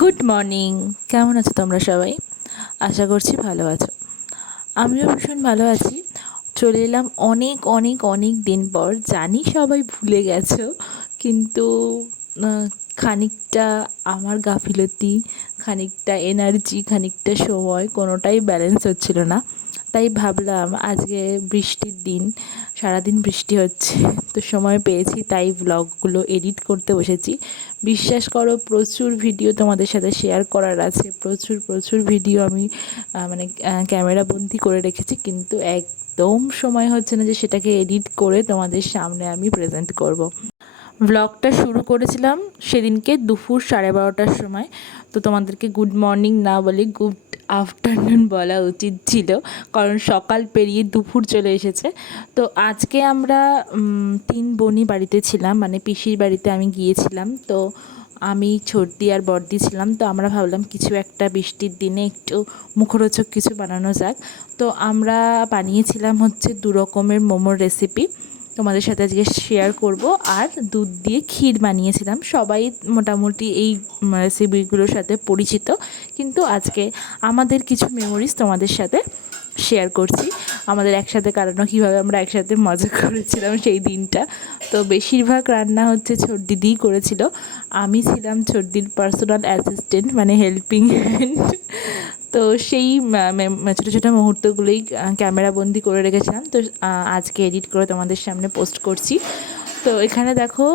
Good morning কেমন আছো তোমরা সবাই? আশা করছি ভালো আছো। আমিও ভীষণ ভালো আছি। চলে এলাম অনেক অনেক অনেক দিন পর। জানি সবাই ভুলে গেছো, কিন্তু খানিকটা আমার গাফিলতি, খানিকটা এনার্জি খানিকটা সময় কোনোটাই ব্যালেন্স হচ্ছিল না। তাই ভাবলাম আজকে বৃষ্টির দিন, সারাদিন বৃষ্টি হচ্ছে, তো সময় পেয়েছি তাই ব্লগগুলো এডিট করতে বসেছি বিশ্বাস করো, প্রচুর ভিডিও তোমাদের সাথে শেয়ার করার আছে, প্রচুর প্রচুর ভিডিও আমি মানে ক্যামেরা বন্দি করে রেখেছি, কিন্তু একদম সময় হচ্ছে না যে সেটাকে এডিট করে তোমাদের সামনে আমি প্রেজেন্ট করব। ব্লগটা শুরু করেছিলাম সেদিনকে দুপুর সাড়ে বারোটার সময়। তো তোমাদেরকে গুড মর্নিং না বলে গুড আফটারনুন বলা উচিত ছিল, কারণ সকাল পেরিয়ে দুপুর চলে এসেছে। তো আজকে আমরা তিন বোনই বাড়িতে ছিলাম মানে পিসির বাড়িতে আমি গিয়েছিলাম। তো আমি ছোটদি আর বড়দি ছিলাম, তো আমরা ভাবলাম কিছু একটা বৃষ্টির দিনে একটু মুখরোচক কিছু বানানো যাক। তো আমরা বানিয়েছিলাম হচ্ছে দু রকমের মোমোর রেসিপি তোমাদের সাথে আজকে শেয়ার করব। আর দুধ দিয়ে ক্ষীর বানিয়েছিলাম। সবাই মোটামুটি এই রেসিপিগুলোর সাথে পরিচিত। কিন্তু আজকে আমাদের কিছু মেমোরিজ তোমাদের সাথে শেয়ার করছি। আমাদের একসাথে কাটানো কীভাবে আমরা একসাথে মজা করেছিলাম সেই দিনটা। তো বেশিরভাগ রান্না হচ্ছে ছোট দিদিই করেছিল। আমি ছিলাম ছোটদির পার্সোনাল অ্যাসিস্ট্যান্ট মানে হেল্পিং হ্যান্ড তো সেই ছোটো ছোটো মুহূর্তগুলোই ক্যামেরা বন্দি করে রেখেছিলাম। তো আজকে এডিট করে তোমাদের সামনে পোস্ট করছি। তো এখানে দেখো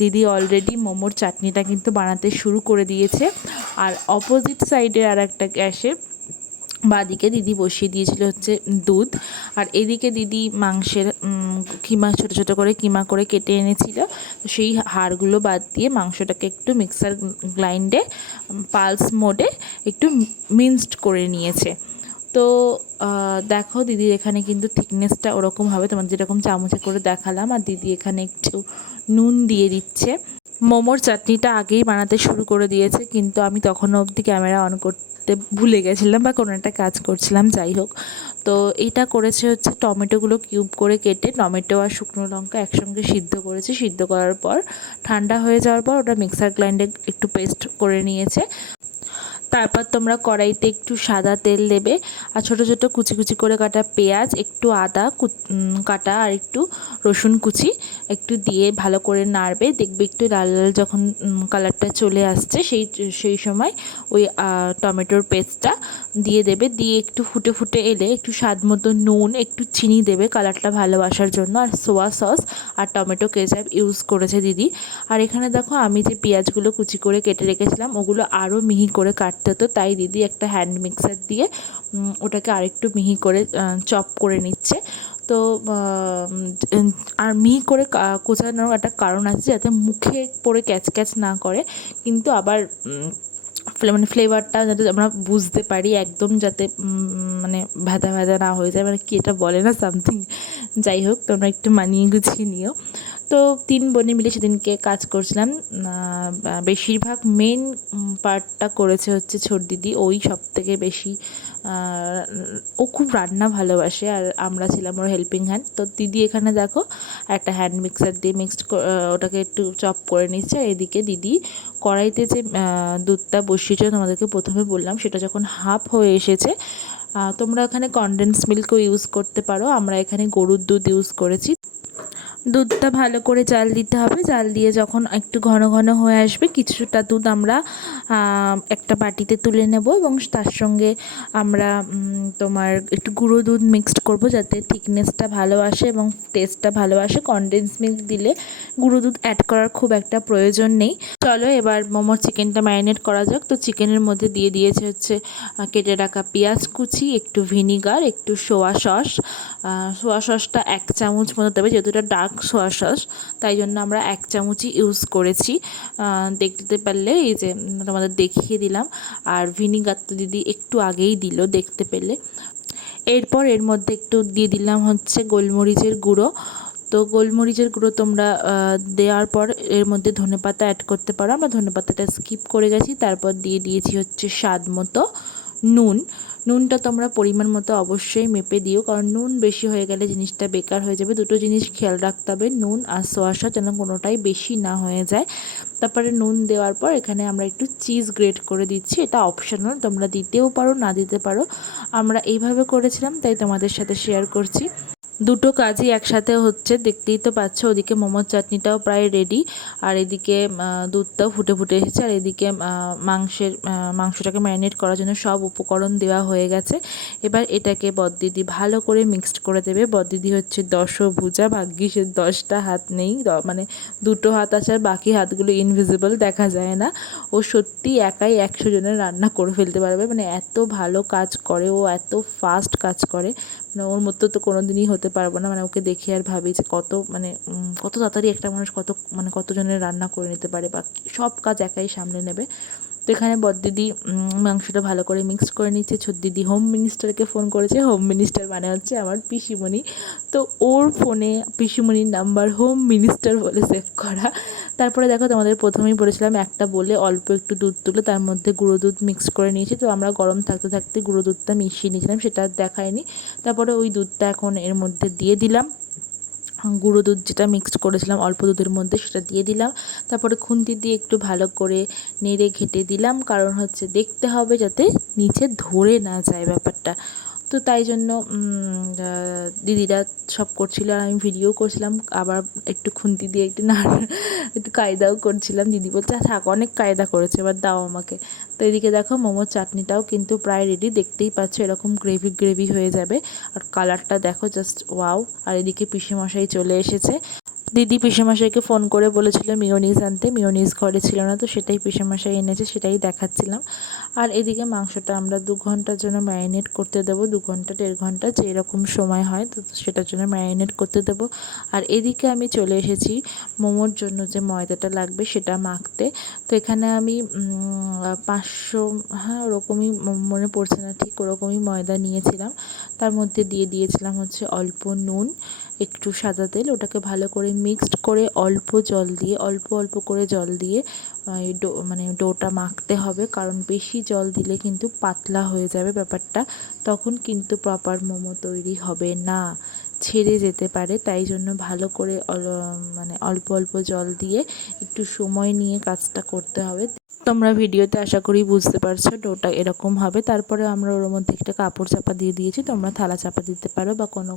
দিদি অলরেডি মোমোর চাটনিটা কিন্তু বানাতে শুরু করে দিয়েছে। আর অপোজিট সাইডে আর একটা গ্যাসে বাদিকে দিদি বসিয়ে দিয়েছিল হচ্ছে দুধ। আর এদিকে দিদি মাংসের কিমা, ছোটো ছোটো করে কিমা করে কেটে এনেছিল। সেই হাড়গুলো বাদ দিয়ে মাংসটাকে একটু মিক্সার গ্রাইন্ডে পালস মোডে একটু মিন্সড করে নিয়েছে। তো দেখো দিদির এখানে কিন্তু থিকনেসটা ওরকম হবে। তোমাদের যেরকম চামচে করে দেখালাম, আর দিদি এখানে একটু নুন দিয়ে দিচ্ছে। মোমোর চাটনিটা আগেই বানাতে শুরু করে দিয়েছে, কিন্তু আমি তখনও অবধি ক্যামেরা অন করতে ভুলে গেছিলাম বা কোনো একটা কাজ করছিলাম, যাই হোক। তো এটা করেছে হচ্ছে টমেটোগুলো কিউব করে কেটে, টমেটো আর শুকনো লঙ্কা একসঙ্গে সিদ্ধ করেছে। সিদ্ধ করার পর, ঠান্ডা হয়ে যাওয়ার পর ওটা মিক্সার গ্রাইন্ডে একটু পেস্ট করে নিয়েছে। তারপর তোমরা কড়াইতে একটু সাদা তেল দেবে আর ছোটো ছোটো কুচি কুচি করে কাটা পেঁয়াজ, একটু আদা কাটা আর একটু রসুন কুচি একটু দিয়ে ভালো করে নাড়বে। দেখবে একটু লাল লাল যখন কালারটা চলে আসছে সেই সেই সময় ওই টমেটোর পেস্টটা দিয়ে দেবে। দিয়ে একটু ফুটে ফুটে এলে একটু স্বাদ মতো নুন, একটু চিনি দেবে কালারটা ভালোবাসার জন্য। আর সোয়া সস আর টমেটো কেচাপ ইউজ করেছে দিদি। আর এখানে দেখো আমি যে পেঁয়াজগুলো কুচি করে কেটে রেখেছিলাম, ওগুলো আরও মিহি করে কাটতে হতো তাই দিদি একটা হ্যান্ড মিক্সার দিয়ে ওটাকে আরেকটু মিহি করে চপ করে নিচ্ছে। তো আর মিহি করে কোচানোর একটা কারণ আছে যাতে মুখে পড়ে ক্যাচ ক্যাচ না করে, কিন্তু আবার মানে ফ্লেভারটা যাতে আমরা বুঝতে পারি একদম যাতে মানে ভেদা ভেদা না হয়ে যায় মানে কি এটা বলে না সামথিং যাই হোক, তোমরা একটু মানিয়ে গুছিয়ে নিও। তো তিন বোনে মিলে সেদিনকে কাজ করছিলাম। বেশিরভাগ মেন পার্টটা করেছে হচ্ছে ছোট দিদি। ওই সব থেকে বেশি ও খুব রান্না ভালোবাসে আর আমরা ছিলাম ওর হেল্পিং হ্যান্ড তো দিদি এখানে দেখো, একটা হ্যান্ড মিক্সার দিয়ে মিক্সড ওটাকে একটু চপ করে নিচ্ছে। আর এদিকে দিদি কড়াইতে যে দুধটা বসিয়েছে, তোমাদেরকে প্রথমে বললাম, সেটা যখন হাফ হয়ে এসেছে তোমরা এখানে কনডেন্স মিল্কও ইউজ করতে পারো। আমরা এখানে গরুর দুধ ইউজ করেছি। দুধটা ভালো করে জাল দিতে হবে। জাল দিয়ে যখন একটু ঘন ঘন হয়ে আসবে, কিছুটা দুধ আমরা একটা বাটিতে তুলে নেব এবং তার সঙ্গে আমরা তোমার একটু গুঁড়ো দুধ মিক্সড করব যাতে থিকনেসটা ভালো আসে এবং টেস্টটা ভালো আসে। কনডেন্স মিল্ক দিলে গুঁড়ো দুধ অ্যাড করার খুব একটা প্রয়োজন নেই। চলো এবার মোমোর চিকেনটা ম্যারিনেট করা যাক। তো চিকেনের মধ্যে দিয়ে দিয়েছে হচ্ছে কেটে রাখা পেঁয়াজ কুচি, একটু ভিনিগার একটু সোয়া সস সোয়া সসটা এক চামচ মতো দেবে, যেহেতু এটা ডার্ক সোয়া সস। তাই জন্য আমরা এক চামচই ইউজ করেছি। দেখতে পারলে এই যে, তোমাদের দেখিয়ে দিলাম। আর ভিনিগার তো দিদি একটু আগেই দিল দেখতে পেলে। এরপর এর মধ্যে একটু দিয়ে দিলাম হচ্ছে গোলমরিচের গুঁড়ো। তো গোলমরিচের গুঁড়ো তোমরা দেওয়ার পর এর মধ্যে ধনেপাতা অ্যাড করতে পারো। আমরা ধনেপাতাটা স্কিপ করে গেছি। তারপর দিয়ে দিয়েছি হচ্ছে স্বাদ মতো নুন। নুনটা তোমরা পরিমাণ মতো অবশ্যই মেপে দিও, কারণ নুন বেশি হয়ে গেলে জিনিসটা বেকার হয়ে যাবে। দুটো জিনিস খেয়াল রাখতে হবে, নুন আর সোয়াশা যেন কোনোটাই বেশি না হয়ে যায়। তারপরে নুন দেওয়ার পর এখানে আমরা একটু চিজ গ্রেট করে দিচ্ছি, এটা অপশনাল, তোমরা দিতেও পারো, না দিতে পারো। আমরা এইভাবে করেছিলাম, তাই তোমাদের সাথে শেয়ার করছি। দুটো কাজই একসাথে হচ্ছে, দেখতেই তো পাচ্ছ। ওদিকে মোমোর চাটনিটাও প্রায় রেডি আর এদিকে দুধটাও ফুটে ফুটে এসেছে। আর এদিকে মাংসের মাংসটাকে ম্যারিনেট করার জন্য সব উপকরণ দেওয়া হয়ে গেছে। এবার এটাকে বদ্দিদি ভালো করে মিক্সড করে দেবে। বদ্দিদি হচ্ছে দশভুজা ভাগ্যিসের দশটা হাত নেই। মানে দুটো হাত আছে আর বাকি হাতগুলো ইনভিজিবল দেখা যায় না। ও সত্যি একাই একশো জনের রান্না করে ফেলতে পারবে। মানে এত ভালো কাজ করে, ও এত ফাস্ট কাজ করে। মানে ওর মতো তো কোনো দিনই হতে পারব না। মানে ওকে দেখে আর ভাবি যে কত মানে কত তাড়াতাড়ি একটা মানুষ কত মানে কতজনের রান্না করে নিতে পারে বা সব কাজ একাই সামলে নেবে। তো এখানে বড়দিদি মাংসটা ভালো করে মিক্স করে নিচ্ছে। ছোট দিদি হোম মিনিস্টারকে ফোন করেছে হোম মিনিস্টার মানে হচ্ছে আমার পিসিমণি। তো ওর ফোনে পিসিমণির নাম্বার হোম মিনিস্টার বলে সেভ করা। তারপরে দেখো তোমাদের প্রথমেই বলেছিলাম, একটা বলে অল্প একটু দুধ তুলে তার মধ্যে গুঁড়ো দুধ মিক্স করে নিয়েছি। তো আমরা গরম থাকতে থাকতে গুঁড়ো দুধটা মিশিয়ে নিয়েছিলাম, সেটা দেখায়নি। তারপরে ওই দুধটা এখন এর মধ্যে দিয়ে দিলাম। গুঁড়ো দুধ যেটা মিক্সড করেছিলাম, অল্প দুধের মধ্যে সেটা দিয়ে দিলাম। তারপরে খুন্তি দিয়ে একটু ভালো করে নেড়ে ঘেটে দিলাম। কারণ হচ্ছে দেখতে হবে যাতে নিচে ধরে না যায় ব্যাপারটা। তো তাই জন্য দিদিরা সব করছিল আর আমি ভিডিও করছিলাম। আবার একটু খুন্তি দিয়ে একটু না একটু কায়দাও করছিলাম। দিদি বলছে থাক, অনেক কায়দা করেছে, এবার দাও আমাকে। তো এদিকে দেখো, মোমোর চাটনিটাও কিন্তু প্রায় রেডি দেখতেই পাচ্ছ এরকম গ্রেভি গ্রেভি হয়ে যাবে। আর কালারটা দেখো জাস্ট ওয়াও আর এদিকে পিসেমশাই চলে এসেছে। দিদি পিসেমশাইকে ফোন করে বলেছিল মিওনিজ আনতে মিওনিজ ঘরে ছিল না তো সেটাই পিসেমশাই এনেছে, সেটাই দেখাচ্ছিলাম। আর এদিকে মাংসটা আমরা দু ঘণ্টার জন্য ম্যারিনেট করতে দেবো, দু ঘণ্টা, দেড় ঘণ্টা যেরকম সময় হয় তো সেটার জন্য ম্যারিনেট করতে দেবো। আর এদিকে আমি চলে এসেছি মোমোর জন্য যে ময়দাটা লাগবে সেটা মাখতে। তো এখানে আমি পাঁচশো হ্যাঁ ওরকমই মনে পড়ছে না ঠিক, ওরকমই ময়দা নিয়েছিলাম। তার মধ্যে দিয়ে দিয়েছিলাম হচ্ছে অল্প নুন, একটু সাদা তেল, ওটাকে ভালো করে মিক্সড করে অল্প জল দিয়ে, অল্প অল্প করে জল দিয়ে ডো মানে ডোটা মাখতে হবে। কারণ বেশি জল দিলে কিন্তু পাতলা হয়ে যাবে ব্যাপারটা। তখন কিন্তু প্রপার মোমো তৈরি হবে না। ছেড়ে যেতে পারে। তাই জন্য ভালো করে মানে অল্প অল্প জল দিয়ে একটু সময় নিয়ে কাজটা করতে হবে। তোমরা ভিডিওতে আশা করি বুঝতে পারছ ডোটা এরকম হবে। তারপরে আমরা ওর মধ্যে একটা কাপড় চাপা দিয়ে দিয়েছি, তোমরা থালা চাপা দিতে পারো বা কোনো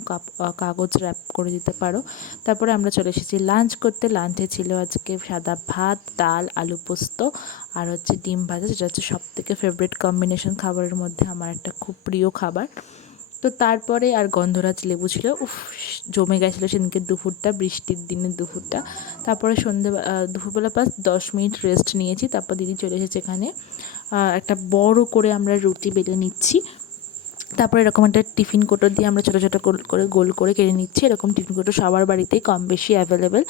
কাগজ র্যাপ করে দিতে পারো। তারপরে আমরা চলে এসেছি লাঞ্চ করতে। লাঞ্চে ছিল আজকে সাদা ভাত, ডাল, আলু পোস্ত আর হচ্ছে ডিম ভাজা, যেটা হচ্ছে সব থেকে ফেভারিট কম্বিনেশন খাবারের মধ্যে আমার একটা খুব প্রিয় খাবার। তো তারপরে আর গন্ধরাজ লেবু ছিল, উফ, জমে গেছিল সেদিনকে দুপুরটা, বৃষ্টির দিনের দুপুরটা। তারপরে সন্ধে দুপুরবেলা পাস দশ মিনিট রেস্ট নিয়েছি, তারপর দিদি চলে এসেছে এখানে। একটা বড় করে আমরা রুটি বেলে নিচ্ছি। তারপরে এরকম একটা টিফিন কোটো দিয়ে আমরা ছোটো ছোটো করে গোল করে কেটে নিচ্ছি। এরকম টিফিন কোটো সবার বাড়িতেই কম বেশি অ্যাভেলেবেল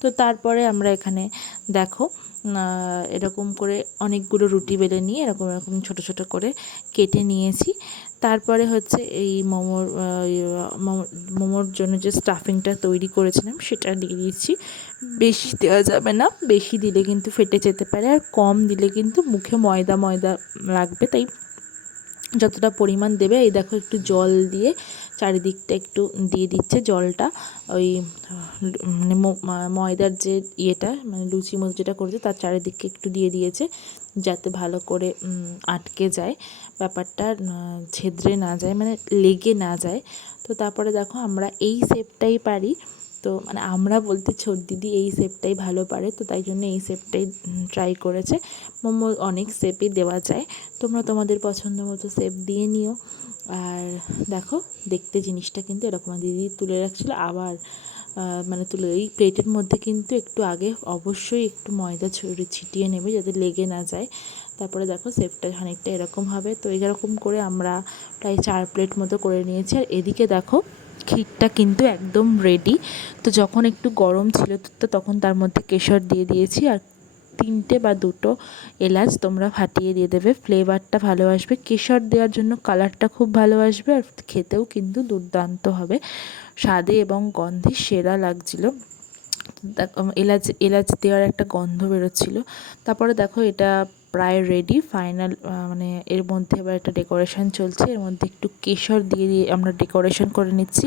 তো তারপরে আমরা এখানে দেখো এরকম করে অনেকগুলো রুটি বেলে নিয়ে এরকম এরকম ছোটো ছোটো করে কেটে নিয়েছি। তারপরে হচ্ছে এই মোমোর মোমোর জন্য যে স্টাফিংটা তৈরি করেছিলাম সেটা দিয়ে দিয়েছি। বেশি দেওয়া যাবে না, বেশি দিলে কিন্তু ফেটে যেতে পারে আর কম দিলে কিন্তু মুখে ময়দা ময়দা লাগবে, তাই যতটা পরিমাণ দেবে, এই দেখো একটু জল দিয়ে চারিদিকটা একটু দিয়ে দিচ্ছে জলটা। ওই মানে ময়দার যে ইয়েটা মানে লুচি মতো যেটা করেছে, তার চারিদিককে একটু দিয়ে দিয়েছে, যাতে ভালো করে আটকে যায়। ব্যাপারটা ছেদ্রে না যায় মানে লেগে না যায়। তো তারপরে দেখো, আমরা এই শেপটাই পারি। তো মানে আমরা বলতে ছোট দিদি এই শেপটাই ভালো পারে, তো তাই জন্য এই শেপটাই ট্রাই করেছে। মোমো অনেক শেপই দেওয়া যায়, তোমরা তোমাদের পছন্দ মতো শেপ দিয়ে নিও। আর দেখো, দেখতে জিনিসটা কিন্তু এরকম। দিদি তুলে রাখছিলো, আবার মানে তুলে এই প্লেটের মধ্যে কিন্তু একটু আগে অবশ্যই একটু ময়দা ছিটিয়ে নেবে যাতে লেগে না যায়। তারপরে দেখো, শেপটা খানিকটা এরকম হবে। তো এরকম করে আমরা প্রায় চার প্লেট মতো করে নিয়েছি। আর এদিকে দেখো ক্ষীরটা কিন্তু একদম রেডি তো যখন একটু গরম ছিল তো তখন তার মধ্যে কেশর দিয়ে দিয়েছি আর তিনটে বা দুটো এলাচ তোমরা ফাটিয়ে দিয়ে দেবে। ফ্লেভারটা ভালো আসবে। কেশর দেওয়ার জন্য কালারটা খুব ভালো আসবে আর খেতেও কিন্তু দুর্দান্ত হবে। স্বাদে এবং গন্ধে সেরা লাগছিল। এলাচ এলাচ দেওয়ার একটা গন্ধ বেরোচ্ছিল। তারপরে দেখো এটা প্রায় রেডি ফাইনাল মানে এর মধ্যে এবার একটা ডেকোরেশন চলছে, এর মধ্যে একটু কেশর দিয়ে দিয়ে আমরা ডেকোরেশন করে নিচ্ছি।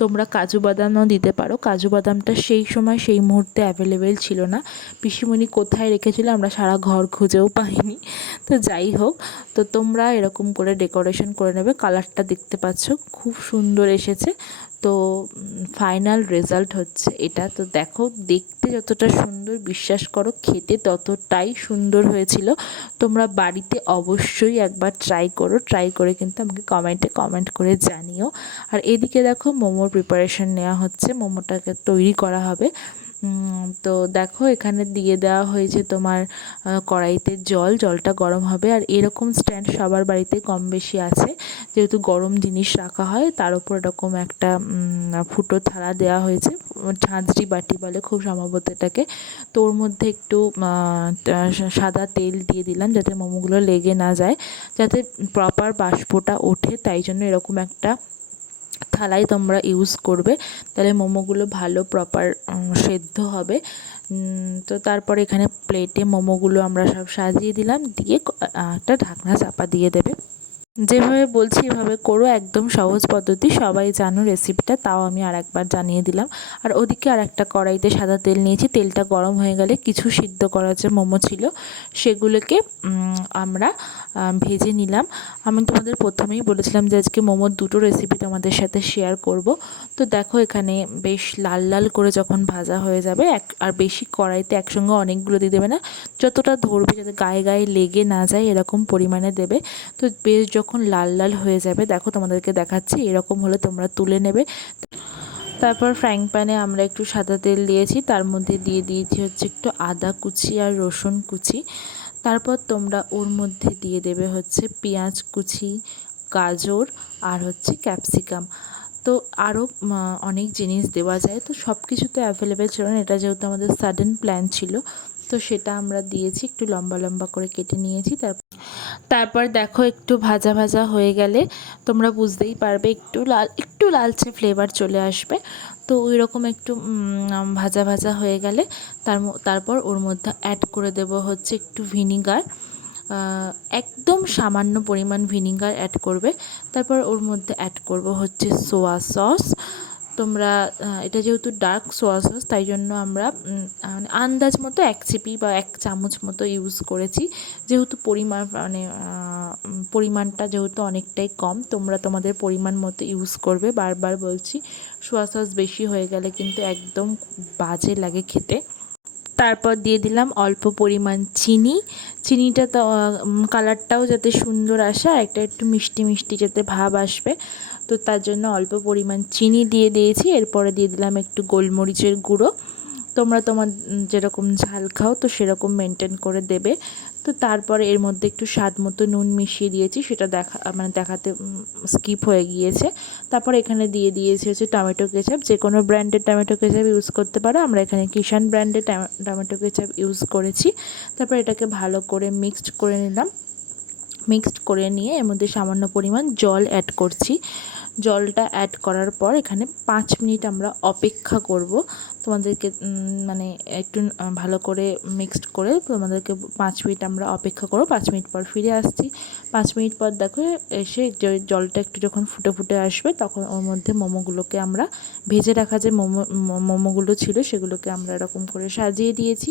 তোমরা কাজু বাদামও দিতে পারো, কাজু বাদামটা সেই সময় সেই মুহূর্তে অ্যাভেলেবেল ছিল না। পিসিমণি কোথায় রেখেছিল আমরা সারা ঘর খুঁজেও পাইনি। তো যাই হোক, তো তোমরা এরকম করে ডেকোরেশন করে নেবে কালারটা দেখতে পাচ্ছ, খুব সুন্দর এসেছে। তো ফাইনাল রেজাল্ট হচ্ছে এটা। তো দেখো, দেখতে যতটা সুন্দর, বিশ্বাস করো, খেতে ততটাই সুন্দর হয়েছিল। তোমরা বাড়িতে অবশ্যই একবার ট্রাই করো। ট্রাই করে কিন্তু আমাকে কমেন্টে কমেন্ট করে জানিও। আর এদিকে দেখো, মোমোর প্রিপারেশন নেওয়া হচ্ছে। মোমোটাকে তৈরি করা হবে। তো দেখো, এখানে দিয়ে দেওয়া হয়েছে তোমার কড়াইতে জল। জলটা গরম হবে। আর এরকম স্ট্যান্ড সবার বাড়িতে কম বেশি আছে। যেহেতু গরম জিনিস রাখা হয়, তার উপর এরকম একটা ফুটো থালা দেওয়া হয়েছে। ঝাঁঝরি বাটি বলে খুব সম্ভবত এটাকে। তো ওর মধ্যে একটু সাদা তেল দিয়ে দিলাম যাতে মোমোগুলো লেগে না যায়। যাতে প্রপার বাষ্পটা ওঠে, তাই জন্য এরকম একটা থালায় তোমরা ইউজ করবে, তাহলে মোমোগুলো ভালো প্রপার সেদ্ধ হবে। তো তারপর এখানে প্লেটে মোমোগুলো আমরা সব সাজিয়ে দিলাম, দিয়ে একটা ঢাকনা চাপা দিয়ে দেবে। যেভাবে বলছি, এভাবে করো, একদম সহজ পদ্ধতি। সবাই জানো রেসিপিটা তাও আমি আর একবার জানিয়ে দিলাম। আর ওদিকে আর একটা কড়াইতে সাদা তেল নিয়েছি। তেলটা গরম হয়ে গেলে কিছু সিদ্ধ করা যে মোমো ছিল, সেগুলোকে আমরা ভেজে নিলাম। আমি তোমাদের প্রথমেই বলেছিলাম যে আজকে মোমোর দুটো রেসিপি তোমাদের সাথে শেয়ার করব। তো দেখো এখানে বেশ লাল লাল করে যখন ভাজা হয়ে যাবে, এক, আর বেশি কড়াইতে একসঙ্গে অনেকগুলো দিয়ে দেবে না। যতটা ধরবে যাতে গায়ে গায়ে লেগে না যায়, এরকম পরিমাণে দেবে। তো বেশ যখন লাল লাল হয়ে যাবে, দেখো তোমাদেরকে দেখাচ্ছি, এরকম হলে তোমরা তুলে নেবে। তারপর ফ্রাইং প্যানে আমরা একটু সাদা তেল দিয়েছি, তার মধ্যে দিয়ে দিয়েছি হচ্ছে একটু আদা কুচি আর রসুন কুচি। তারপর তোমরা ওর মধ্যে দিয়ে দেবে হচ্ছে পেঁয়াজ কুচি, গাজর আর হচ্ছে ক্যাপসিকাম। তো আরও অনেক জিনিস দেওয়া যায়, তো সব কিছু তো অ্যাভেলেবেল ছিল না, এটা যেহেতু আমাদের সাডেন প্ল্যান ছিল। তো সেটা আমরা দিয়েছি, একটু লম্বা লম্বা করে কেটে নিয়েছি তারপর তারপর দেখো একটু ভাজা ভাজা হয়ে গেলে তোমরা বুঝতেই পারবে, একটু লাল, একটু লালচে ফ্লেভার চলে আসবে। তো ওই রকম একটু ভাজা ভাজা হয়ে গেলে তার তারপর ওর মধ্যে অ্যাড করে দেব হচ্ছে একটু ভিনিগার একদম সামান্য পরিমাণ ভিনিগার অ্যাড করবে। তারপর ওর মধ্যে অ্যাড করব হচ্ছে সোয়া সস তোমরা এটা যেহেতু ডার্ক সোয়া সস তাই জন্য আমরা মানে আন্দাজ মতো এক চিপি বা এক চামচ মতো ইউজ করেছি। যেহেতু পরিমাণ মানে পরিমাণটা যেহেতু অনেকটাই কম, তোমরা তোমাদের পরিমাণ মতো ইউজ করবে। বারবার বলছি সোয়া সস বেশি হয়ে গেলে কিন্তু একদম বাজে লাগে খেতে। তারপর দিয়ে দিলাম অল্প পরিমাণ চিনি। চিনিটা তো কালারটাও যাতে সুন্দর আসে, আর একটা একটু মিষ্টি মিষ্টি যাতে ভাব আসবে। তো তার জন্য অল্প পরিমাণ চিনি দিয়ে দিয়েছি। এরপরে দিয়ে দিলাম একটু গোলমরিচের গুঁড়ো। তোমরা তোমার যেরকম ঝাল খাও তো সেরকম মেনটেন করে দেবে। তো তারপরে এর মধ্যে একটু স্বাদ মতো নুন মিশিয়ে দিয়েছি। সেটা দেখা মানে দেখাতে স্কিপ হয়ে গিয়েছে। তারপর এখানে দিয়ে দিয়েছি হচ্ছে টমেটো কেচাপ। যে কোনো ব্র্যান্ডের টমেটো কেচাপ ইউজ করতে পারো। আমরা এখানে কিষান ব্র্যান্ডের টমেটো কেচাপ ইউজ করেছি। তারপর এটাকে ভালো করে মিক্সড করে নিলাম। মিক্সড করে নিয়ে এর মধ্যে সামান্য পরিমাণ জল অ্যাড করছি। জলটা অ্যাড করার পর এখানে পাঁচ মিনিট আমরা অপেক্ষা করব। তোমাদেরকে মানে একটু ভালো করে মিক্সড করে তোমাদেরকে পাঁচ মিনিট আমরা অপেক্ষা করো পাঁচ মিনিট পর ফিরে আসছি। পাঁচ মিনিট পর দেখো এসে জলটা একটু যখন ফুটে ফুটে আসবে তখন ওর মধ্যে মোমোগুলোকে আমরা ভেজে রাখা যে মোমো, মোমোগুলো ছিল সেগুলোকে আমরা এরকম করে সাজিয়ে দিয়েছি।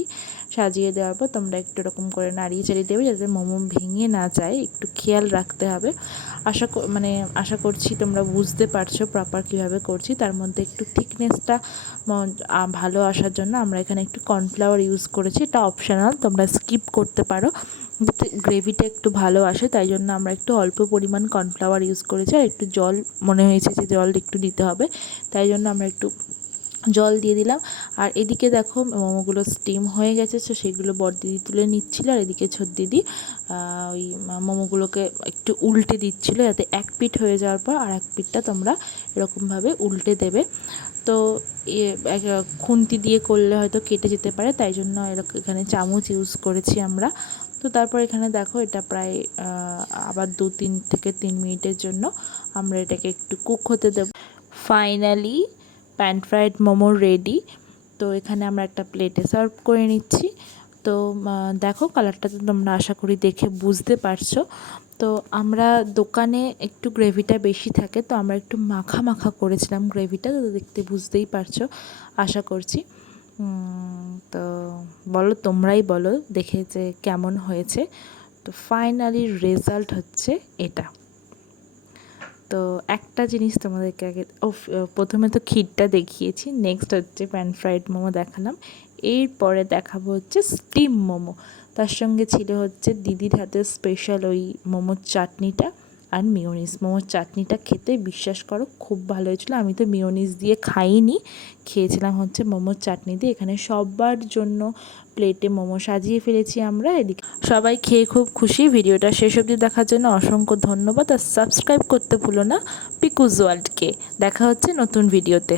সাজিয়ে দেওয়ার পর তোমরা একটু এরকম করে নাড়িয়ে চাড়িয়ে দেবে যাতে মোমো ভেঙে না যায়। একটু খেয়াল রাখতে হবে। আশা মানে আশা করছি তোমরা বুঝতে পারছ প্রপার কীভাবে করছি। তার মধ্যে একটু থিকনেসটা ভালো আসার জন্য আমরা এখানে একটু কর্নফ্লাওয়ার ইউজ করেছি। এটা অপশনাল তোমরা স্কিপ করতে পারো। গ্রেভিটা একটু ভালো আসে, তাই জন্য আমরা একটু অল্প পরিমাণ কর্নফ্লাওয়ার ইউজ করেছি। আর একটু জল, মনে হয়েছে যে জল একটু দিতে হবে। তাই জন্য আমরা একটু জল দিয়ে দিলাম। আর এদিকে দেখো মোমোগুলো স্টিম হয়ে গেছে, তো সেগুলো দিদি তুলে নিচ্ছিল। আর এদিকে ছোট দিদি ওই মোমোগুলোকে একটু উল্টে দিচ্ছিল যাতে এক পিঠ হয়ে যাওয়ার পর আর এক পিঠটা তোমরা এরকমভাবে উল্টে দেবে। তো খুন্তি দিয়ে করলে হয়তো কেটে যেতে পারে, তাই জন্য এরকম এখানে চামচ ইউজ করেছি আমরা। তো তারপর এখানে দেখো এটা প্রায় আবার দু, তিন থেকে তিন মিনিটের জন্য আমরা এটাকে একটু কুক হতে দেব। Finally pan fried momo ready তো এখানে আমরা একটা প্লেটে সার্ভ করে নিচ্ছি। তো দেখো কালারটা তো তোমরা আশা করি দেখে বুঝতে পারছ। তো আমরা দোকানে একটু গ্রেভিটা বেশি থাকে, তো আমরা একটু মাখা মাখা করেছিলাম গ্রেভিটা তো দেখতে বুঝতেই পারছ, আশা করছি। তো বলো, তোমরাই বলো, দেখে যে কেমন হয়েছে। তো ফাইনালি রেজাল্ট হচ্ছে এটা। তো একটা জিনিস তোমাদেরকে আগে প্রথমে তো ক্ষীরটা দেখিয়েছি নেক্সট হচ্ছে প্যান ফ্রাইড মোমো দেখালাম, এরপরে দেখাবো হচ্ছে স্টিম মোমো, তার সঙ্গে ছিল হচ্ছে দিদির হাতে স্পেশাল ওই মোমোর চাটনিটা আর মিওনিস মোমোর চাটনিটা খেতে বিশ্বাস করো খুব ভালো হয়েছিলো। আমি তো মিওনিস দিয়ে খাইনি। খেয়েছিলাম হচ্ছে মোমোর চাটনি দিয়ে। এখানে সবার জন্য প্লেটে মোমো সাজিয়ে ফেলেছি আমরা। এদিকে সবাই খেয়ে খুব খুশি। ভিডিওটা শেষ অবধি দেখার জন্য অসংখ্য ধন্যবাদ। আর সাবস্ক্রাইব করতে ভুলো না পিকুজ ওয়ার্ল্ডকে। দেখা হচ্ছে নতুন ভিডিওতে।